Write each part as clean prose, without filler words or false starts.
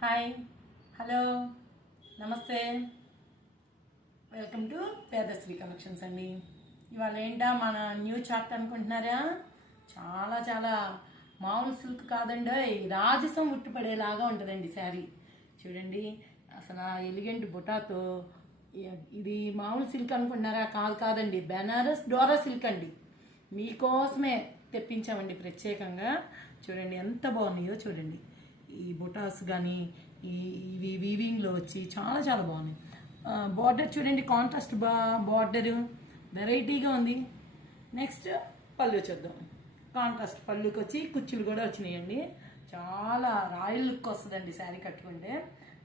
Hi, hello, నమస్తే. Welcome to Vedasri collections అండి. ఇవాళ ఏంటా మన న్యూ చాప్టర్ అనుకుంటున్నారా? చాలా చాలా మామూలు సిల్క్ కాదండి, రాజసం ఉట్టిపడేలాగా ఉంటుందండి శారీ. చూడండి, అసలు ఎలిగెంట్ బుటాతో. ఇది మామూలు సిల్క్ అనుకుంటున్నారా? కాదండి, బెనారస్ డోరా సిల్క్ అండి. మీకోసమే తెప్పించామండి ప్రత్యేకంగా. చూడండి ఎంత బాగున్నాయో చూడండి. ఈ బుటాస్ కానీ ఇవి వీవింగ్లో వచ్చి చాలా చాలా బాగున్నాయి. బార్డర్ చూడండి, కాంట్రాస్ట్ బార్డరు వెరైటీగా ఉంది. నెక్స్ట్ పళ్ళు చూద్దాం. కాంట్రాస్ట్ పళ్ళుకి వచ్చి కుచ్చులు కూడా వచ్చినాయండి. చాలా రాయల్ లుక్ వస్తుందండి శారీ కట్టుకుంటే.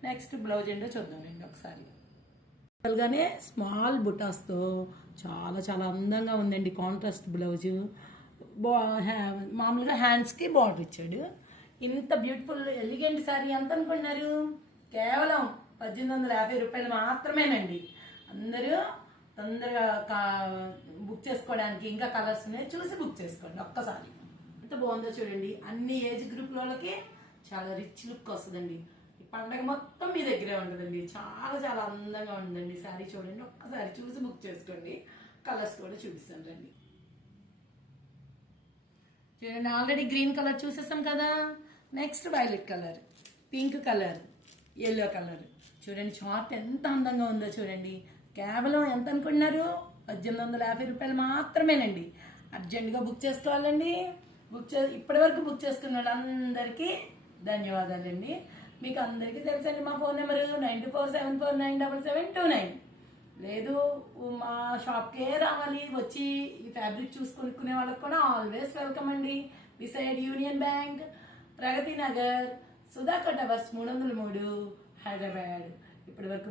నెక్స్ట్ బ్లౌజ్ ఏంటో చూద్దామండి ఒకసారి. గానే స్మాల్ బుటాస్తో చాలా చాలా అందంగా ఉందండి. కాంట్రాస్ట్ బ్లౌజు, మామూలుగా హ్యాండ్స్కి బార్డర్ ఇచ్చాడు. ఇంత బ్యూటిఫుల్ ఎలిగెంట్ శారీ ఎంత అనుకున్నారు? కేవలం 1850 రూపాయలు మాత్రమేనండి. అందరూ తొందరగా బుక్ చేసుకోవడానికి, ఇంకా కలర్స్ చూసి బుక్ చేసుకోండి ఒక్కసారి. ఎంత బాగుందో చూడండి. అన్ని ఏజ్ గ్రూప్ వాళ్ళకి చాలా రిచ్ లుక్ వస్తుందండి. ఈ పండగ మొత్తం మీ దగ్గరే ఉంటుందండి. చాలా చాలా అందంగా ఉందండి శారీ. చూడండి, ఒక్కసారి చూసి బుక్ చేసుకోండి. కలర్స్ కూడా చూపిస్తాను రండి. చూడండి, ఆల్రెడీ గ్రీన్ కలర్ చూసేసాం కదా. Next violet colour, pink colour, yellow colour. చూడండి చార్ట్ ఎంత అందంగా ఉందో చూడండి. కేవలం ఎంత అనుకుంటున్నారు? 1850 రూపాయలు మాత్రమేనండి. అర్జెంటుగా బుక్ చేసుకోవాలండి. ఇప్పటి వరకు బుక్ చేసుకున్న వాళ్ళందరికీ ధన్యవాదాలండి. మీకు అందరికీ తెలుసండి మా ఫోన్ నెంబరు 9474497729. లేదు, మా షాప్కే రావాలి, వచ్చి ఈ ఫ్యాబ్రిక్ చూసుకొనుక్కునే వాళ్ళకి కూడా ఆల్వేస్ వెల్కమ్ అండి. Beside union bank, Pragathi Nagar, Sudhakar towers 303, Hyderabad. ఇప్పటి వరకు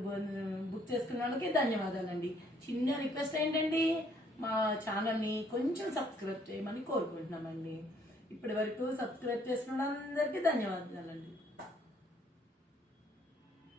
బుక్ చేసుకున్న వాళ్ళకి ధన్యవాదాలండి. చిన్న రిక్వెస్ట్ ఏంటండి, మా ఛానల్ని కొంచెం సబ్స్క్రైబ్ చేయమని కోరుకుంటున్నామండి. ఇప్పటి వరకు సబ్స్క్రైబ్ చేసిన వాళ్ళందరికీ ధన్యవాదాలండి.